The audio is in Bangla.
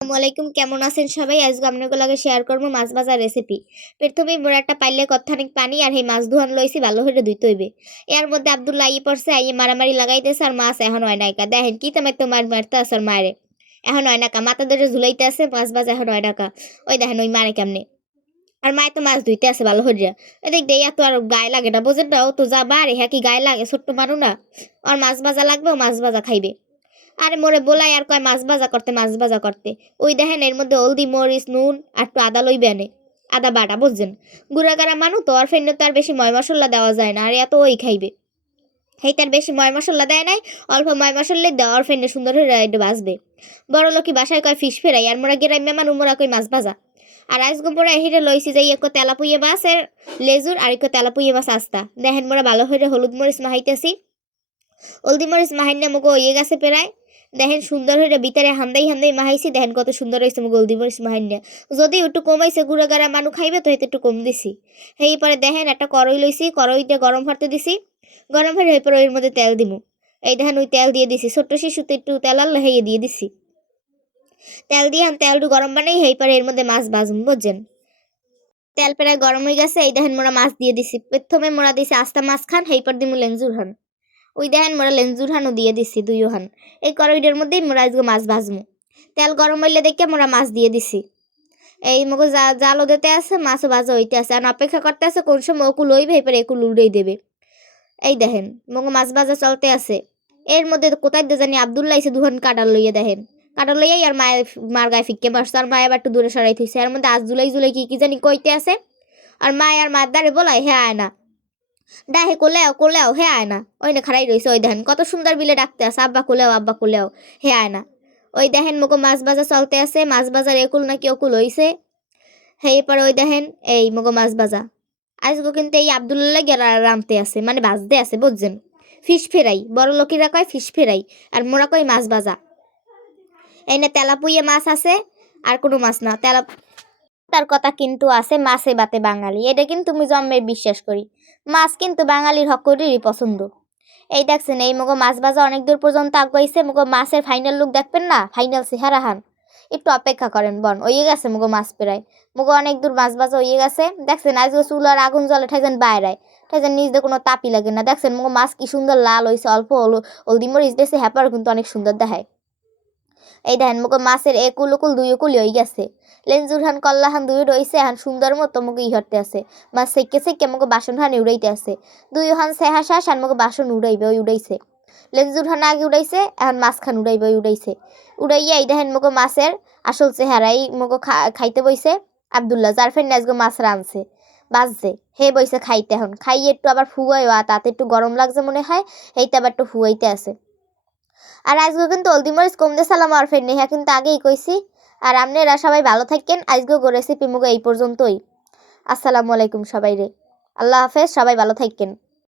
আসসালামাইকুম, কেমন আছেন সবাই? আজকে আপনাদের লগে শেয়ার করবো মাছ ভাজার রেসিপি। প্রথমে মোরা একটা পাইলে কতখানিক পানি আর মাছ ধোয়ান লইছি, ভালো করে ধুইতে হইবে। এর মধ্যে আব্দুল্লাহ পড়ছে, মারামারি লাগাইতেছে আর মাছ এখন হয় নাইকা। দেখেন কি তোমার তো মারতে আছে আর মারে এখন হয় নাকা, মাথা ধরে ঝুলাইতে আছে, মাছ ভাজা এখন হয় নাকা। ওই দেখেন ওই মারে কেমনে, আর মায়ে তো মাছ ধুইতে আছে ভালো হরিয়া। এদিক দেয়া তো আর গায়ে লাগে না, বোঝেন না? ও তো যা বারে, হ্যাঁ কি গায়ে লাগে? ছোট্ট মানুষ না, আর মাছ ভাজা লাগবে, ও মাছ ভাজা খাইবে। আরে মোরে বলাই আর কয় মাছ ভাজা করতে। ওই দেখেন এর মধ্যে হলদি মরিচ নুন আর একটু আদা লইবে আনে, আদা বাটা, বুঝছেন? গুড়াগাড়া মানু তো, আর ফেন্নে তো আর বেশি ময় মশলা দেওয়া যায় না, আর এত ওই খাইবে। হেই তার বেশি ময় মশলা দেয় নাই, অল্প ময় মশলা দেওয়ার ফেন্নে সুন্দর হয়ে এটা বাঁচবে। বড় লোকই বাসায় কয় ফিস ফেরাই, আর মোরা গেরাই মেমান উমরা কই মাছ ভাজা। আর আজকে মোরা হিরে লইছি যাই এক তেলাপুইয়ে মাছের লেজুর আর এক তেলাপুইয়ে মাছ আস্তা। দেখেন মোরা ভালো হয়ে হলুদ মরিচ মাহাইতেছি, হলদি মরিচ মাহাইনা মুগো ইয়ে গেছে প্রায়। দেখেন সুন্দর হয়ে ভিতরে হান্দাই মাহাইছি, দেখেন কত সুন্দর হয়েছে মুগো হলদি মরিচ মাহাইনা। যদি একটু কমাইছে গুঁড়া গাড়া মানুষ খাইবে তো, এতে একটু কম দিছি। সেই পরে দেখেন একটা কড়াই লইছি, কড়াইটা গরম হতে দিছি। গরম হয়ে এই পরে ওর মধ্যে তেল দিমু। এই দেখেন ওই তেল দিয়ে দিছি, ছোট্ট শিশুতে একটু তেল আনলে হেয়ে দিয়ে দিছি। তেল দিয়ে তেল একটু গরম বানাই, সেই পরে এর মধ্যে মাছ ভাজুন, বুঝছেন? তেল প্রায় গরম হয়ে গেছে, এই দেখেন মোরা মাছ দিয়ে দিছি। প্রথমে মোরা দিছি আস্তা মাছ খান, সেই পর দিমু লেঞ্জুর হান। ওই দেখেন মোরা লেঞ্জুর হানও দিয়ে দিছি, দুইও হান। এই কড়াইটার মধ্যেই মোরা আজকে মাছ ভাজমু। তেল গরম হইলে দেখে মোরা মাছ দিয়ে দিছি। এই মগো জালও দিতে আছে, মাছও ভাজা হইতে আছে, আর অপেক্ষা করতে আছে কোন সময় ওকুল হইবে, এরপরে একুল উল্টেই দেবে। এই দেখেন মগো মাছ ভাজা চলতে আছে। এর মধ্যে কোথায় দিয়ে জানি আব্দুল্লাহ এসে দুহান কাটার লইয়া, দেখেন কাটার লইয়াই আর মার গায়ে ফিক্কে মারছে, আর মায়ের একটু দূরে সরাই থইছে। এর মধ্যে আজ জুলাই জুলাই কি কি জানি কইতে আছে, আর মায় আর মার দ্বারে বলাই হে আয় না, ডাহে কোলেও হে আয় না। ওই না খারাই রয়েছে, ওই দেখেন কত সুন্দর বিলে ডাকতে আছে, আব্বা কোলেও হে আয় না। ওই দেখেন মগো মাছ ভাজা চলতে আছে, মাছ ভাজার একুল নাকি অকুল হইছে। সেই পরে ওই দেখেন এই মগো মাছ ভাজা আজকে কিন্তু এই আব্দুল্লাহ গেরা রামতে আছে, মানে ভাজতে আছে, বুঝছেন? ফিশ ফেরাই, বড় লোকেরা কয় ফিশ ফেরাই, আর মোরা কয় মাছ ভাজা। এই না তেলাপুইয়ে মাছ আছে, আর কোনো মাছ না, তার কথা কিন্তু আছে মাছে বাতে বাঙালি, এটা কিন্তু আমি জন্মের বিশ্বাস করি। মাছ কিন্তু বাঙালির হকরেরই পছন্দ। এই দেখছেন এই মগো মাছ ভাজা অনেক দূর পর্যন্ত আগাইছে, মগো মাছের ফাইনাল লুক দেখবেন না, ফাইনাল চেহারা হান। একটু অপেক্ষা করেন বন, ওইয়ে গেছে মগো মাছ প্রায়। মগো অনেক দূর মাছ ভাজা হইয়ে গেছে, দেখছেন আজকে চুলার আগুন জলে ঠাইছেন বাইরায়, ঠাইছেন নিজ দিয়ে কোনো তাপই লাগে না। দেখছেন মগো মাছ কি সুন্দর লাল হয়েছে, অল্প হলদি মরিচ দিয়েছে, হ্যাপার কিন্তু অনেক সুন্দর দেখায়। এই দেখেন মুখে মাছের একুল উকুল দুই উকুলি হয়ে গেছে, লেঞ্জুর হান কল্লা হান দুই রয়েছে, হান সুন্দর মতো মুখে হরতে আছে। মাছ সেকে মুখে বাসন হানি উড়াইতে আছে, দুই হান সেহা শ্বাস হান মুখে বাসন উড়াইবে, ওই উড়াইছে। লেঞ্জুর হান আগে উড়াইছে, এখন মাছ খান উড়াইবে, ওই উড়াইছে। উড়াইয়া এই দেখেন মুখে মাছের আসল চেহারাই মুখে খাইতে বইছে আব্দুল্লাহ, যার ফের আজকে মাছ রাঁধছে বাজছে, হে বইছে খাইতে। এখন খাইয়ে একটু আবার ফুয়াইও, তাতে একটু গরম লাগছে মনে হয়, এইটা আবার একটু ফুয়াইতে আছে। আর আজকে কিন্তু হলদি মরিচ কম দিয়ে সালাম আর ফের নেহা কিন্তু আগেই কইছি। আর আপনারা সবাই ভালো থাকেন, আজকে রেসিপি মুগো এই পর্যন্তই। আসসালামু আলাইকুম সবাই রে, আল্লাহ হাফেজ, সবাই ভালো থাকেন।